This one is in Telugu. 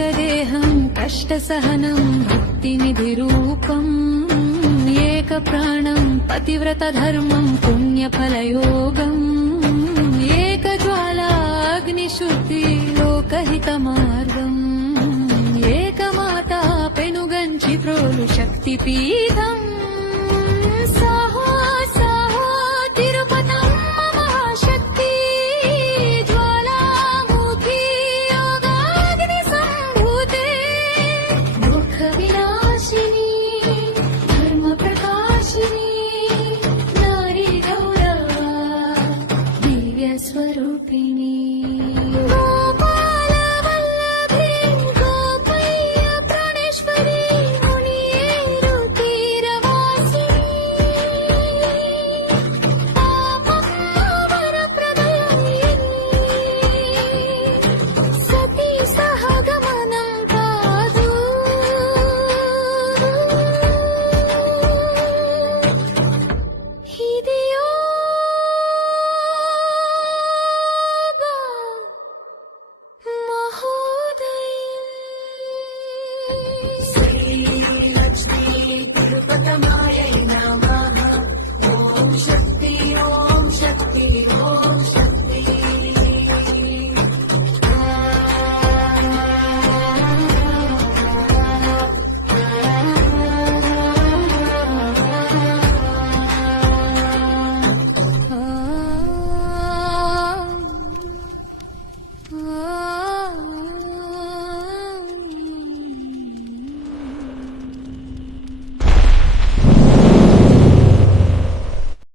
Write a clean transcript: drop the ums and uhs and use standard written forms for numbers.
ఏకదేహం కష్టసహనం భక్తినిధిరూపం ఏకప్రాణం పతివ్రత ధర్మం పుణ్యఫలయోగం ఏకజ్వాలా అగ్నిశుద్ధి లోకహిత మార్గం ఏకమాతా పెనుగంచి ప్రోలు శక్తిపీఠం సాహో సాహో తిరుపతమ్మ మహాశక్తి జ్వాలాముఖి యోగాగ్ని సంభూతే దుఃఖ వినాశిని ధర్మ ప్రకాశిని నారీ గౌరవ దివ్య స్వరూపిణి Lexmi, Tirupatamaaya.